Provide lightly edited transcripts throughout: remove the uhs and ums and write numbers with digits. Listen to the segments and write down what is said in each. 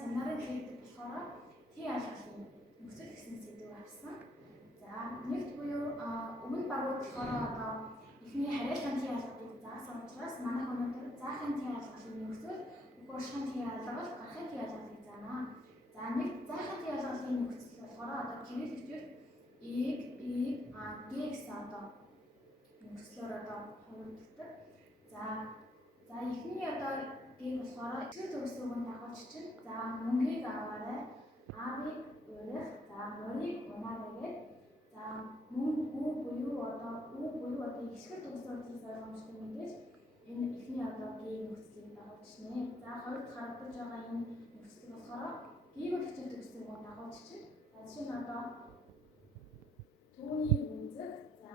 семинарын хийдэг болохоор тий алгалын нөхцөл гэсэн сэдвийг авсан. За нэгт буюу өмнө багууд болохоор одоо эхний хариалгын тий алгалыг заасан учраас манайх өнөөдөр заахын тий алгалын нөхцөл, уушгын тий алгал, гарахын тий алгалыг заана. За нэг заахын тий алгалын нөхцөл болохоор одоо кириллэгчээр иг, г гэсэн одоо нөхцлөөр одоо хувирддаг. За эхний одоо г болохоор эцэг төгсөг нь дагуулж чинь. За мөнгийг аваарай, аавыг урих, за морийг унаарай. За мөн үү буюу одоо ихсгэр төгсгөөс ойлгомжтой мэдээж энэ эхний одоо г нөхцөлийг дагуулж нэ. За хоёрд харагдаж байгаа энэ нөхцөл болохоор гүйгүүлэгчийн төгсгөөг нь дагуулж чинь. За жишээ нь одоо түүнийг үзэх, за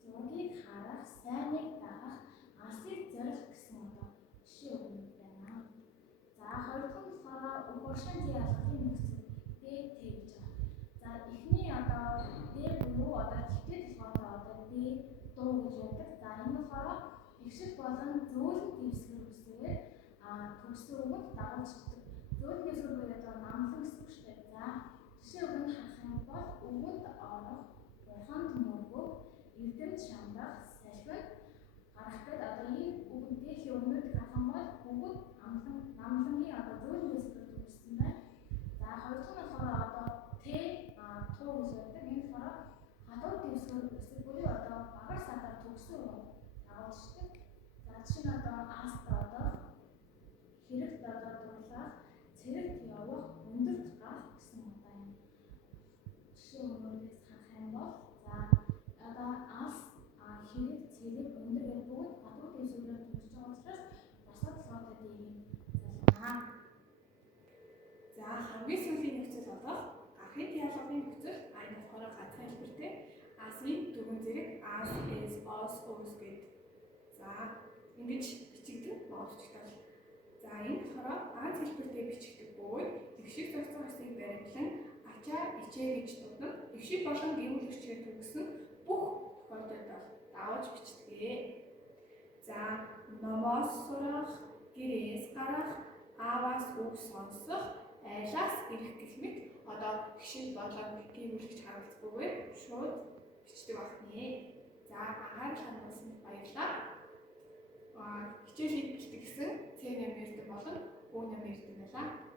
зургийг харах, сайныг дагах, алсыг зорих гэсэн одоо жишээ өгнөд байна. За хоёр дахь нь болохоор уушгын тий алгалын нөхцөл д т гэж байна. За эхний одоо д буюу одоо чигтээ толгойтой одоо д дуу гэж байдаг. За энэ болохоор ихшил болон зөөлөн дэвсгэр үсгээр төгсгөөг дагуулждаг. Зөөлөн дэвсгэр буюу одоо намлан гэсэн үг шүү дээ. За жишээ өгнөд харах юм бол өвөд орох, бурханд мөргөх, эрдэмт шамрах, салхинд гарах гэдэг одоо ийм үгнүүдийн өгнөд харах юм бол бүгд намлангийн одоо зөөлөн дэвсгэр төгссөн байна. За хоёр дахь нь болохоор одоо т туу гэж байдаг. Энэ болохоор хатуу дэвсгэр үсэг буюу одоо багар садар төгсөө дагуулждаг. За жишээ нь одоо аст одох, хэрэгт одоо дурлах, цэрэгт явах, өндөрт гарах гэсэн одоо юм жишээ өгнүүдээс харах юм бол за одоо алс, хэрэг, цэрэг, өндөр гэх бүгд хатуу дэвсгэрээр төгсөж байгаа учраас бусад толгойтой дэгийг залгана. За хамгийн сүүлийн нөхцөл болох гарахын тий алгалын нөхцөл энэ болохоор ганцхан хэлбэртэй асвын дөрвөн зэрэг ас, эс, ос, ос гэдэг. За ингэж бичигдэн боолчтой. За энэ болохоор ганц хэлбэртэй бичигдэх бөгөөд эгшиг зохицсон хэсгийг баримтлан ачаа, ичээ гэж дуудана. Эгшиг болон гүйгүүлэгчээр төгссөн бүх тохиолдолд дагуулж бичдэг. За номоос сурах, гэрээс гарах, ааваас үг сонсох, айлаас ирэх гэх мэт одоо эгшиг болон гүйгүүлэгч харагдах бөгөөд шууд бичдэг байна. За анхаарал хандуулсанд баярлалаа. Хичээлийг бэлтгэсэн Ц нэмэр болон Ө нэмэр байлаа.